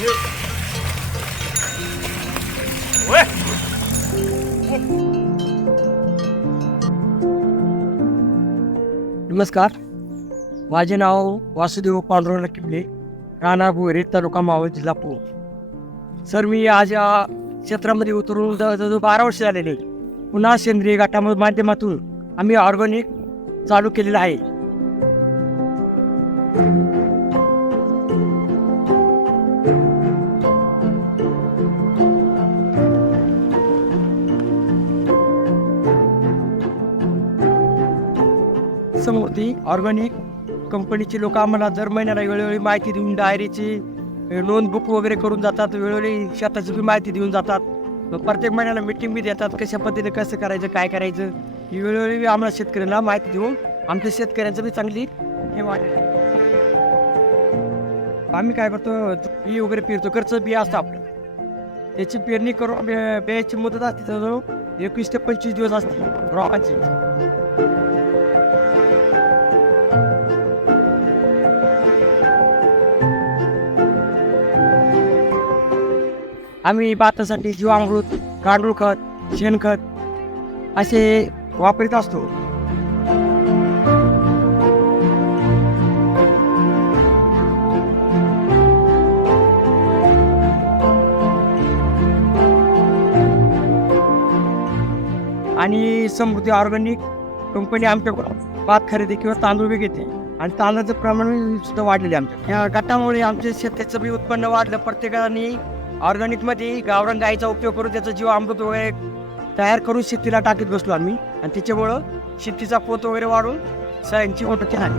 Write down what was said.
नमस्कार. माझे नाव वासुदेव पांडुरंग किल्ले राणा भुवरे तालुका मावळ जिल्हा पूर सर मी आज या क्षेत्रामध्ये उतरून जवळजवळ बारा वर्ष झालेले. पुन्हा सेंद्रिय गटामध्ये माध्यमातून आम्ही ऑर्गॅनिक चालू केलेलं आहे. समृद्धी ऑर्गॅनिक कंपनीचे लोक आम्हाला दर महिन्याला वेळोवेळी माहिती देऊन डायरीची नोंद बुक वगैरे करून जातात वेळोवेळी शेताची बी माहिती देऊन जातात. प्रत्येक महिन्याला मिटिंग बी देतात कशा पद्धतीने कसं करायचं काय करायचं ही वेळोवेळी बी आम्हाला शेतकऱ्यांना माहिती देऊन आमच्या शेतकऱ्यांचं बी चांगली हे वाटत. आम्ही काय करतो बी वगैरे पेरतो खर्च बी असतं आपलं. त्याची पेरणी करून बियाची मुदत असते तर एकवीस ते पंचवीस दिवस असते रोपाची. आम्ही भातासाठी जीवामृत गांडूळ खत शेणखत असे वापरीत असतो. आणि समृद्धी ऑर्गॅनिक कंपनी आमच्याकडून भात खरेदी किंवा तांदूळ बी घेते. आणि तांदळाचं प्रमाण सुद्धा आहे आमच्या या गटामुळे आमच्या शेताचं बी उत्पन्न वाढलं. प्रत्येकाने ऑर्गॅनिकमध्ये गावरान गाईचा उपयोग करून त्याचं जीव अमृत वगैरे तयार करून शेतीला टाकीत बसलो आम्ही. आणि त्याच्यामुळं शेतीचा पोत वगैरे वाढून सगळ्यांची मोठं झाली